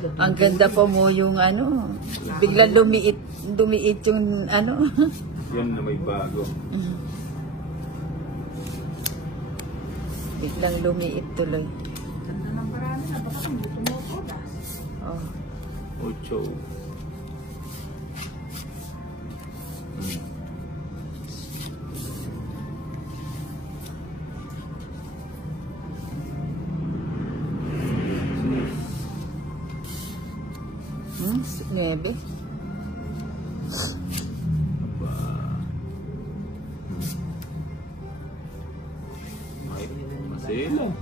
Ang ganda po mo yung ano, biglang lumiit yung ano. Yan na may bago. Biglang lumiit tuloy. Ganda ng marami na. Baka hindi tumutulas. Oh. Ocho. Nuebe. Masilo.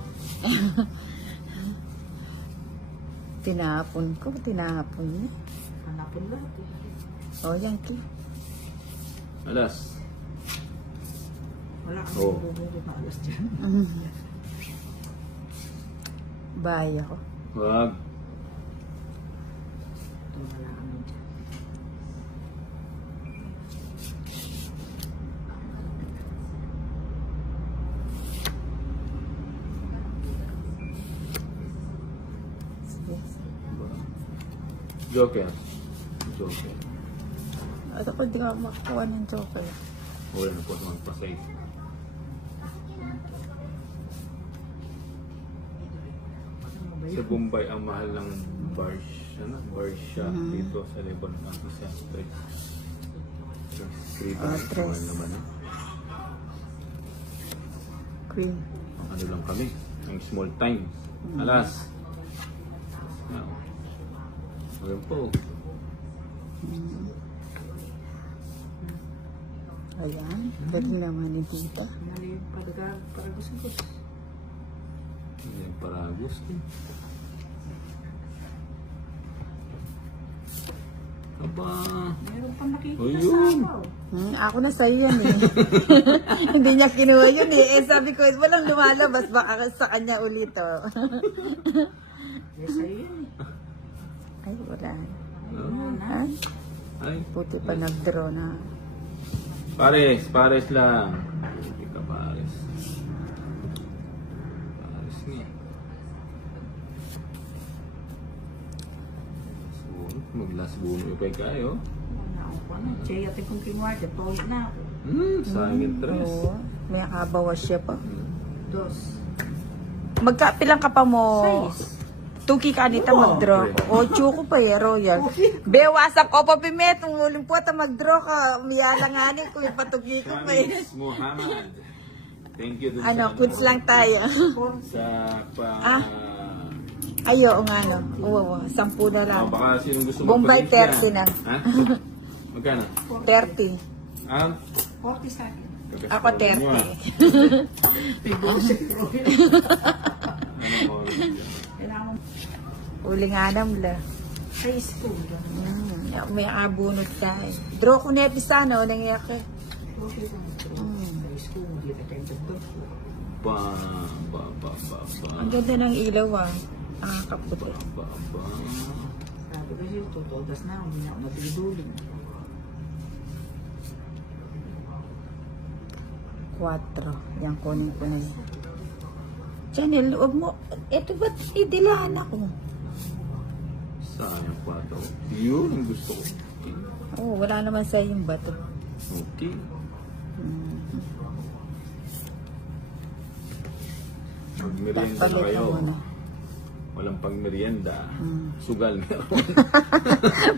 Tinapon niya. Hanapin lahat eh. Oh, yan ki. Alas. Wala kang Oo. buburo na alas dyan. Baya ko. Wag. Ito wala kami dyan. Yes. Joker. Joker. At ako di ka makakuha ng joker. Wala na po magpasay. Sa Bombay, ang mahal ng barsha dito sa Lebanon ang isa. 3 tres. naman eh. Cream. Ano lang kami, ang small time. Alas. Ayan po. Ayan. Galing naman ni tita. Mali yung paragos-gos. Ayan, paragos. Aba. Meron pang nakikita Ayun. sa apaw. Ako na sa'yo yan eh. Hindi niya kinuha yun eh. Sabi ko, walang lumalabas. Baka sa kanya ulit oh. Yes, ayun eh. Ay, wala. Ha? Ay, Puti pa nag-draw na. pares lang. Hindi ka pares. Pares niya. Mag-last buno pa kayo. Wala ako pa na. Che, atin kong kinuwarda. Pauwi na ako. Sayang yung tres. Oo. May kabawas siya pa. 2. Magkapilang ka pa mo? 6. Tuki ka nita mag-draw ko. 8 ko pa eh, Royal. Be, WhatsApp ko pa pimet. Ang uling po ata mag-draw ka. Umiyalanganin ko. Patugi ko pa eh. Shamis Muhammad. Thank you dun Ano, sa quits lang tayo. Sa Ayo, nga no. Oo, 10 na lang. baka sinong gusto Bombay magpag-gift 30 na. Ha? Magkano? 30. 40 sa akin. Ako 30. Kailangan Uling anam la. sa school. May abunod tayo. Draw ko na episano. Nangiyak eh. Okay lang. Sa school, hindi ka tayo dagdag. Ang ganda ng ilaw ah. Ang kaputi. Sabi ko siya, tutodas na ako. Hindi na ako natigidulin. 4. Yan, kunin ko na yun. Chanel, huwag mo. Ito ba't idilaan ako? Sayang pa ito. Yun ang gusto ko. Oo, wala naman sa yung bato. Okay. Pag-merienda na Palit kayo. mo na. Walang pag-merienda. Sugal meron.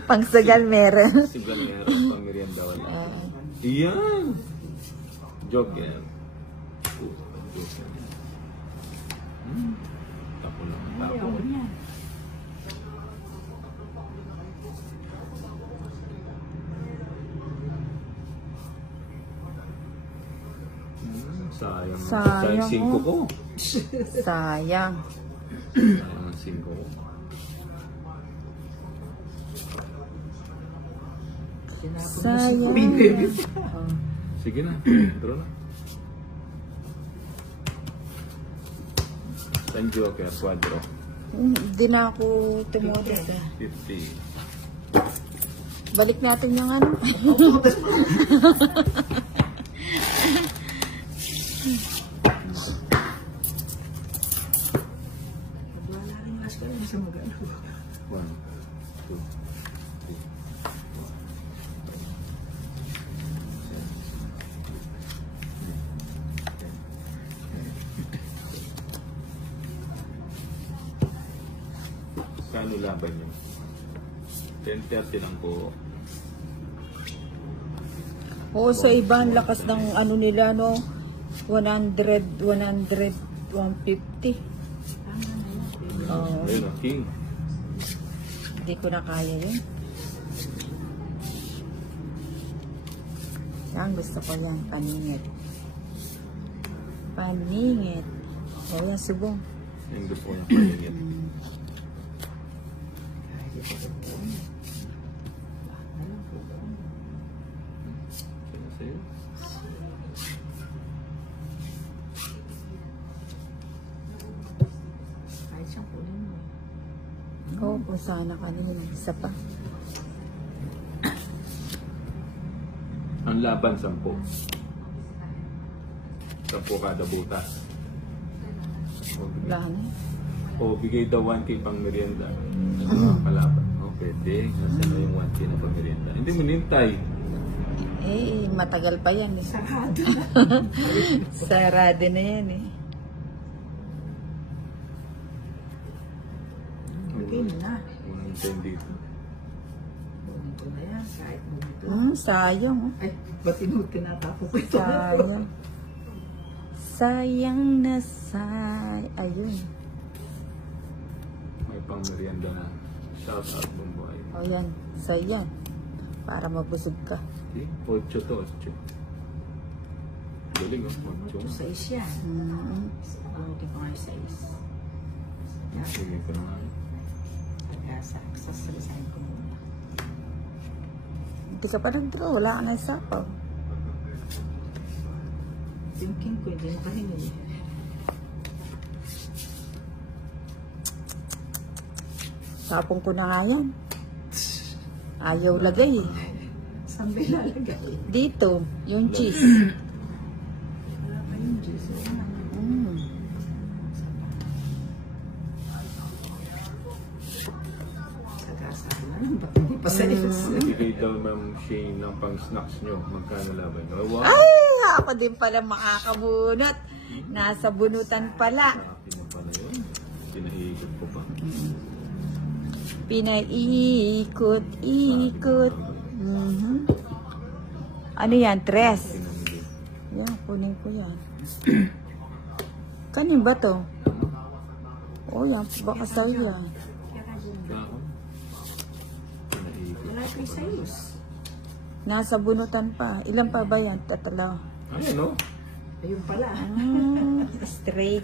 Pangsagal meron. Sugal meron. Pag-merienda wala. Iyan! Joker. Joker. Tapo lang. Tapo. Ayaw niya. Sayang. Sayang, 5 oh. ko. Sayang. Sayang ang 5 ko. Sayang. Sige na. Draw na. San Joker, Quadro. Hindi na ako tumulog ah. 50. Balik natin yung ano. Wala rin last ko sa magano. 1, 2, 3, 4, 5, 6, 7. Kano laban nyo? 10:30 lang po. Oo, sa iba ang lakas ng ano nila, no? 100, 100, 150. Oo. Ayun o, king. Hindi ko na kaya yun. Yan, gusto ko yan. Paningit. Paningit. O yan, subong. Yung gusto ko yung paningit. Sa'yo? Kahit siyang kunin mo. Oo, kung sana kanina. Isa pa. Ang laban, 10. 10 kada butas. Wala na. O bigay daw 1K pang merienda. Ito mga kalaban. O pwede. Nasaan na yung 1K na pang merienda? Hindi mo nintay. Eh, matagal pa yan. Eh. Sarado. Sarado na yan eh. Bigay mo na. Unang 10 dito. Kunin ko na yan. Kahit mo dito. Sayang oh. Ay, ba't tinatapo ko ito? Sayang. Sayang na ayun. May pang merienda na. Shout out Bumboy. O yan. So yan. Para mabusog ka. Okay? 8 to 8. Galing o. 8. Sais yan. Bunutin ko nga yung sais. Yan. Sige ko na nga. Sasalisahin ko muna. Hindi ka pa nag-draw. Wala ka na isapaw. Thinking ko, hindi makahingi. Sapong ko na nga yan. Ayaw lagay eh. Saan ba ilalagay? Dito. Yung cheese. Wala pa yung juice. Sagasa na lang. Ba't hindi pa sa Bigay daw Ma'am Shane ng pang snacks nyo. Magkano laban? Oh, wow. Ay, ako din pala makakabunot. Nasa bunutan pala. Sa akin na pala yun. Pinaikot ko pa. Pinaikot, ikot. Ano yan? 3. Pinamili. Yan, kunin ko yan. Kanin ba to? Oh, yan. Baka sa'yo yan. Kaya ako. Pinaikot. Wala pa yung sais. Nasa bunutan pa. Ilan pa ba yan? 3. Ay, ano? Ayun pala. Straight.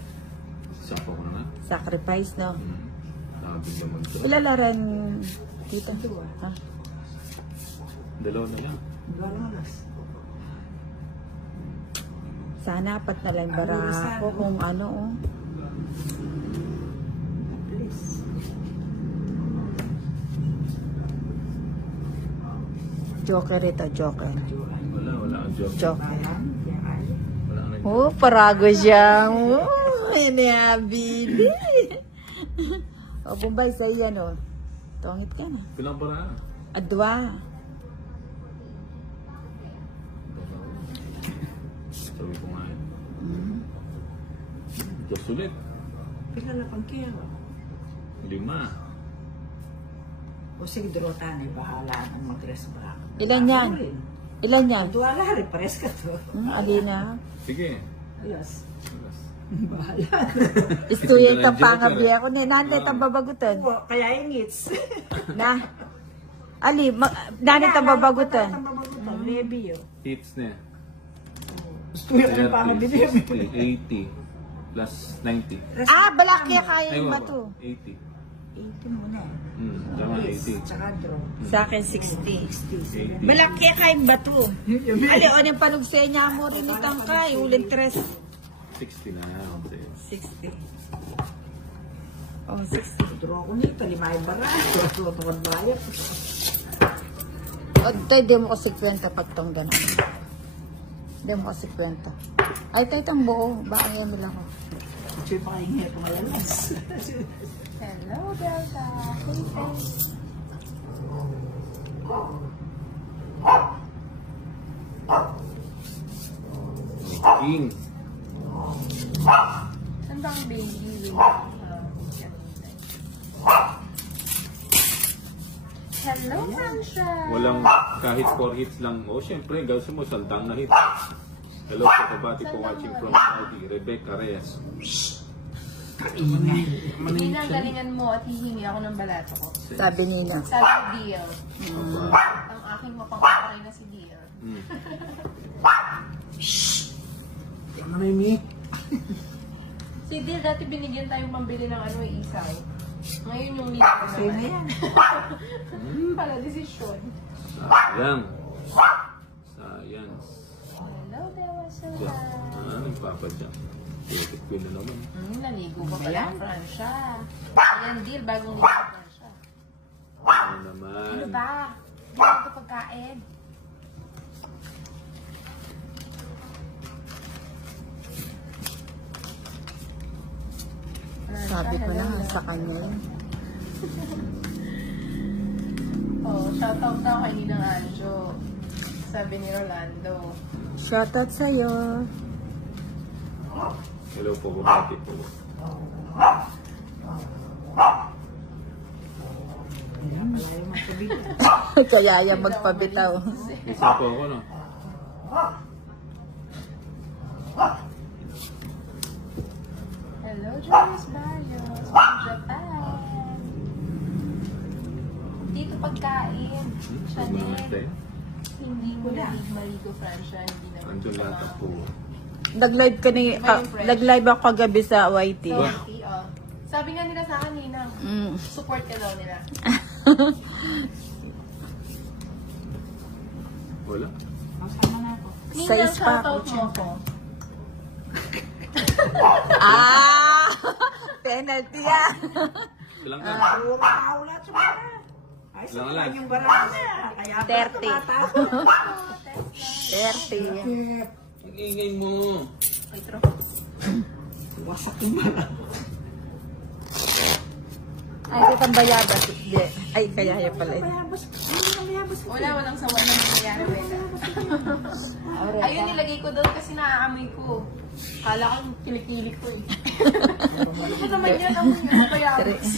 Sapa ko na nga. Sacrifice, no? Sabi naman ito. Ilalaran, tita. Ha? Dalawa na lang. Baras. Sana apat na lang barako kung ano, oh. Please. Joker ito, joker. Wala ang joke. Joker. Wala ang Oh, parago siya. Oh, yan na, Billy. O, Bombay, sa'yo yan, oh. Tungit ka na. Pinapara. Adwa. Sabi ko nga yun. Diyos ulit. Pila pang kero. 5. O sige, Drotan, bahala ng mag-dress back. Ilan yan? Ilan yan? Duwala rin, pares ka to. Alina. Sige. Ayos. Alas. Bahala. Istuyay ka pangabi ako. Nanay tang babagutan. Kaya yung ngits. Na. Ali, nanay tang babagutan. Maybe yun. Hits na. Gusto yung kong pangabi 60, 80 plus 90. Ah, balakya kaya Ay, yung wala. bato. 80. 80 muna eh. Tama, 80. Tsaka draw. Sa akin, 60. 80. Balakya kayong bato. Ali, o nang panugsenya mo rin itang kay. Ulit 3. 60 na yan. 60. Oh, 60. Draw ko nito, 5 bara. Tutukad bayat. O, tayo, di mo kasi kwenta pag tong gano'n. Di mo kasi kwenta. Ay, tayo itang buo. Baka yan nila ko. Siya pa kayo nga itong alalas. Hello. Hello, Delta. Hey, thanks. King. Saan ba ang baby? Hello, Sunshine. Walang kahit 4 hits lang. O, syempre, gawin mo, saldang na hit. Hello, kapabati po watching from Saudi. Rebecca Reyes. Hindi na galingan mo at hihingi ako ng balato ko. Sabi Nina. Sabi Deal. Ang aking mapangkaray na si Deal. Manimik. Si Deal dati binigyan tayong pambili ng ano isaw. Ngayon yung leader Sa'yo na naman. yan. Pala desisyon. Sayang. Sayang. Hello, Dewa Sula. Nagpapadyan. Ticket ko na naman. Naligo pa pala ang Francia. Ayan, Deal, bagong ligo ang Francia. Ano naman? Ano ba? Ganyan ito pagkain. Sabi ko na sa kanya yun. Oh, shoutout daw kay Ninang Anjo. Sabi ni Rolando. Shoutout sa'yo. Hello po, bumati po. Kaya yan magpabitaw. Isa po ako, no? Hello, Julius Barrios from Japan. Dito pagkain. Chanel. Hindi mo maligo, Francia. Hindi naman. Andun lahat po. Nag-live ako kagabi sa YT. Salty, oh. Sabi nga nila sa akin, Nina, Mm. support ka daw nila. Wala. Masama na ako. Nina, Size pa shoutout mo ko. Ah! Penalty yan. Ilang ka? Wala sa bara. Ay, sa Ilang mga lang? yung bara na. Kaya 30. 30. Ang ingay mo. Ay, tro. wasak yung bara. Ay, kitang bayabas. Hindi. Ay, kaya yan pala. Mayabas. Hindi na mayabas. Walang sawa na nangyayari, Weta. Ayun, nilagay ko doon kasi naaamoy ko. Kala ko kilikili ko eh. Ano ba naman yan ang bayabas?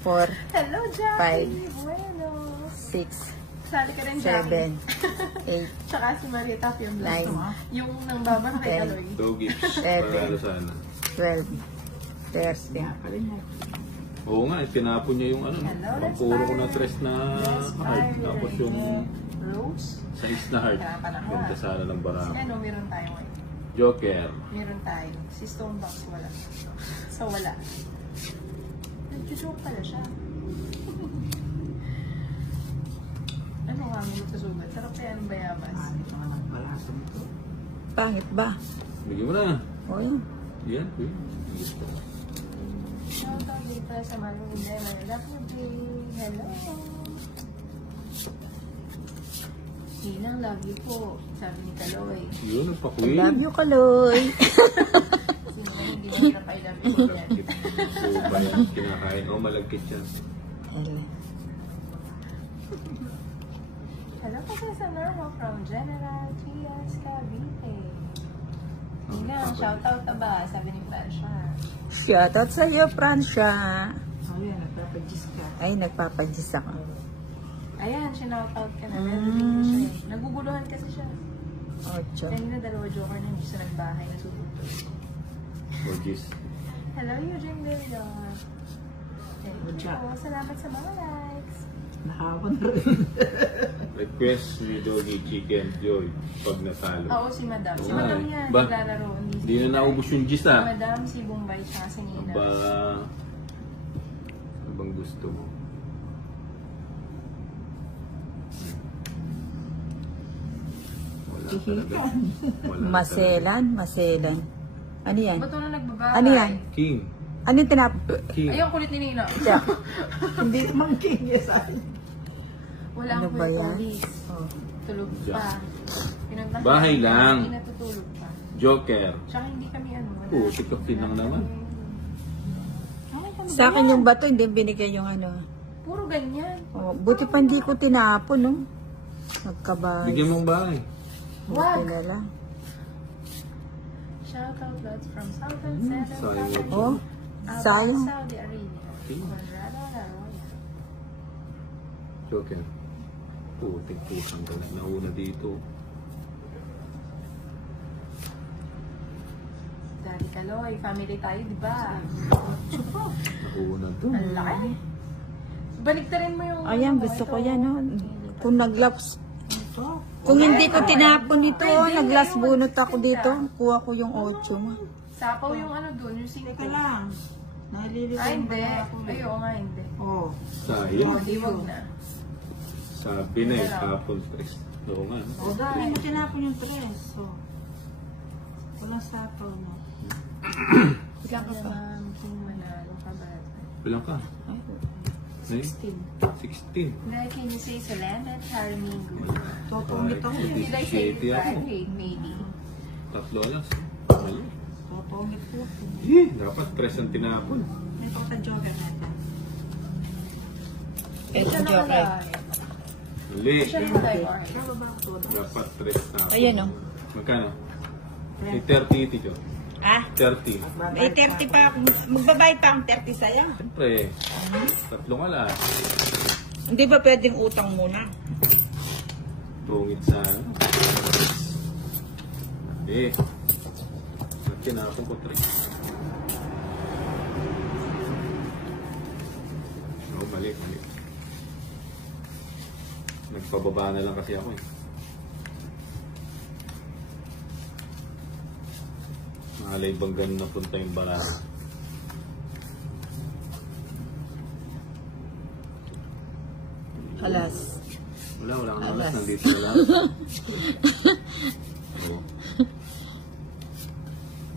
4, Hello, Jackie. Five. Bueno. 6, Sali ka rin, Jackie. 7, 8, Tsaka si Marita yung Nine. Yung nang baba na kay Ten. Kaloy. Doggy. Seven. Para sana. 12, 30. Oo nga, tinapon niya yung ano. Hello, let's Puro ko na buy. tres na Let's heart. buy Tapos yung Rose. size na heart. Hirapan ako, Punta sana ng Si barang. ano, meron tayo ngayon. Joker. Meron tayo. Si Stonebox wala. So wala. Nag-joke pala siya. Ano nga mo sa sugat? Sarap kaya ng bayabas. Pangit ba? Bigyan mo na. O yan. Yan. Gusto. Shoutout din pala sa Manila. Manila po hello. Ninang, love you po. Sabi ni Kaloy. Yun, I nagpa-queen. love you, Kaloy. Sino ba hindi mo pinapay love you po yan? Oo ba yan? Kinakain. O, malagkit yan. Hello po sa Norma from General Trias Cavite. Ninang, shoutout na ba? Sabi ni Francia. Shoutout sa'yo, Francia. Oh, yan. Nagpapagis ka. Ay, nagpapagis ako. Ayan, sinoutout ka na. Meron din ko siya eh. Naguguluhan kasi siya. 8. Kanina dalawa joker na hindi sa nagbahay na subuto. Gorgeous. Hello, Eugene Villar. Thank you po. Salamat sa mga likes. Nakawa na rin. Request ni Doggy Chicken Joy pag natalo. Oo, si Madam. Si Oo nga Madam eh. yan. Ba? Naglalaro. Hindi na naubos yung gist Si ah. Madam, si Bombay, tsaka si Nina. Aba, ano bang gusto mo? Wala talaga. Wala Maselan, maselan. Ano yan? Ba't na nagbabahay? Ano yan? talaga. King. Ano yung King. Ayun, kulit ni Nina. Jack. Hindi naman king yes ay. Wala Ano ang ba kulit yan? police. Oh. Tulog pa. Pinuntahan Bahay namin, lang. Hindi natutulog pa. Joker. Tsaka hindi kami ano. wala. Oo, sikapin lang naman. Ay, Sa akin yung bato, hindi binigay yung ano. Puro ganyan. Oh, buti pa hindi ko tinapon, no? Nagkabay. Bigyan mong bahay. Buti na lang. Shoutout lots from Southern Seven. Sayang. Oh, sayang. Saudi Arabia. Conrado Laroya. Joke yan. Puting pusang ka na. Nauna dito. Daddy Kaloy, family tayo, di ba? Nauna to. Ang laki. Baliktarin mo yung... Ayan, gusto ko yan, no? Kung naglaps. Kung hindi ko tinapon ito, naglas bunot ako dito. Kuha ko yung 8 mo. Sapaw yung ano dun, yung 5. Teka lang. Nalilito Ay, yung hindi. bala ko. Ay, oo nga, hindi. Oh. Sayang. Di, wag na. Sabi na eh, kapon tres. Oo nga. O, dahil mo tinapon yung 3. So, walang sapaw, no? Ilan ka pa? Kung manalo ka ba? Bilang ka? 16. 16. Like, can you say salamat, Haramingo? Totongit ako. Did I say it 60 ako. right? Maybe. Tatlo alas. Mali. Totongit po. Dapat tres ang tinapon. Ito sa joker natin. Ito, Siya joker. nakalagay. Mali. Siya nakalagay. Ano ba ito? Dapat tres tapon. Ayan, oh. Magkano? May 30 ito. Ah, 30. may 30 pa ako. Magbabay pa ang 30 sa'yo. Siyempre. Tatlong alas. Hindi ba pwedeng utang muna? Tungit sa ano. Eh. Tinapon ko 3. Oo, mali. Nagpababa na lang kasi ako eh. Malay bang ganun napunta yung baraha. Alas. Wala kang alas. Alas. Nandito na lang. Oo.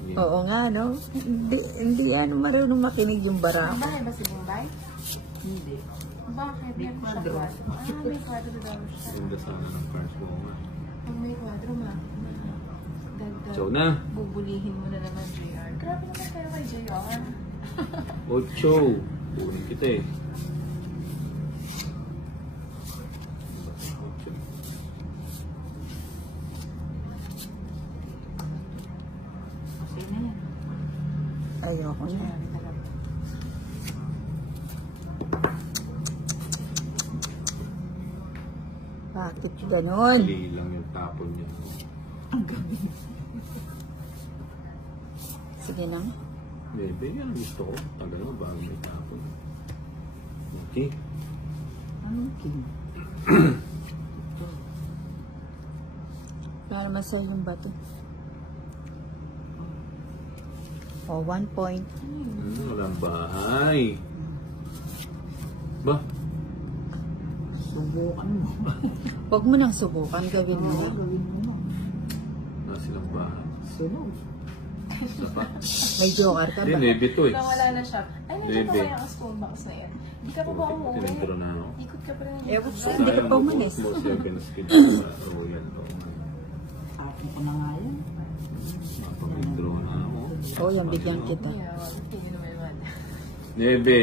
Yan. Oo nga, no? Hindi ano marunong makinig yung bara. Bombay ba si Bombay? Hindi. Bakit? May kwadro. May kwadro daw siya. Ganda sana ng cars mo nga. Pag may kwadro, dagdag. So na. Bubulihin mo na naman, JR. Grabe naman kayo kay JR. 8. Punin kita eh. 8. Kasi na yan. Ayoko na. Grabe talaga. Bakit ganon? Mali lang yung tapon niya. Sige na. Bebe, yan ang gusto ko. Tagal mo bago may tapon. Okay. Anong king? Para masaya yung bato. O, 1 point. Walang bahay. Ba? Subukan mo. Huwag mo nang subukan. Gawin mo na. Gawin mo na. Wala silang bahay. Sunog. Isa pa. May joker ka Hindi, ba? maybe to eh. Nawala na siya. Ay, nandiyan pa Bebe. kaya ang spoon box na yan. Hindi ka pa ba umuwi? Tininturo na ako. Ikot ka pa rin. Ewan ko, hindi ka pa umalis. Mo 7 skid sa Royal. Tapon ko na nga yan. Mapag-withdraw na ako. O, yan, bigyan kita. Yeah, tingin mo naman. Nebe.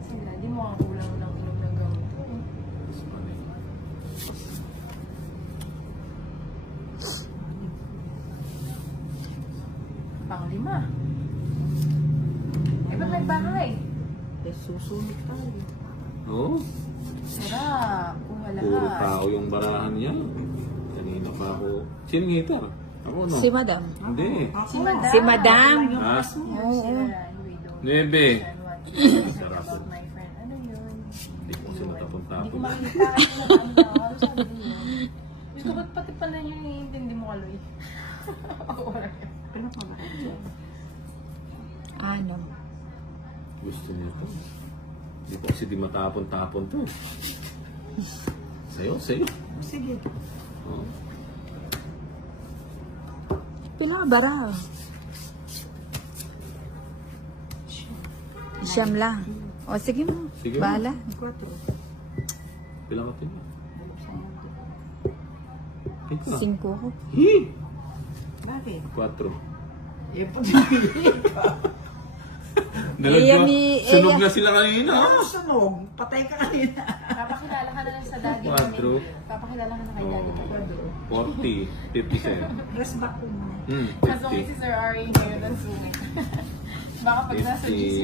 Sila, di mo ang kulang ng inom ng gamot ko. Mas mali. Pang-5. Eh, ba't may bahay? Eh, susunod tayo. Oo. Sira, kuha Puro lahat. tao yung barahan niya. Kanina pa ako. Sinong hitter? Ako no? Si madam. Hindi. Si Madam. Si madam. Ha? Oo. Nebe. Sarap. About my friend. Ano yun? Hindi ko sila Hindi ko tapon-tapon. makikita kasi na sabi niyo. Gusto ko pati pala yung iintindi mo, Kaloy. Pinapalaan dyan. Ano? Gusto niya to. Hindi ko kasi di matapon-tapon to. Sa'yo. Sige. Oo. Pinabara. Siyam lang. O, sige mo. Sige mo. Bahala. 4. Bilang ka tiyo. Ikaw. 5 ko. Hi! Bakit? 4. Eh, pag sinili ka. Sunog na sila kanina. Ano sunog? Patay ka kanina. Papakilala ka na lang sa daddy mo. Quadro. Papakilala ka na kay daddy mo. 40, 57. Press back ko muna. Masungit si Sir Ari ngayon ang sungit. Baka pag nasa 50.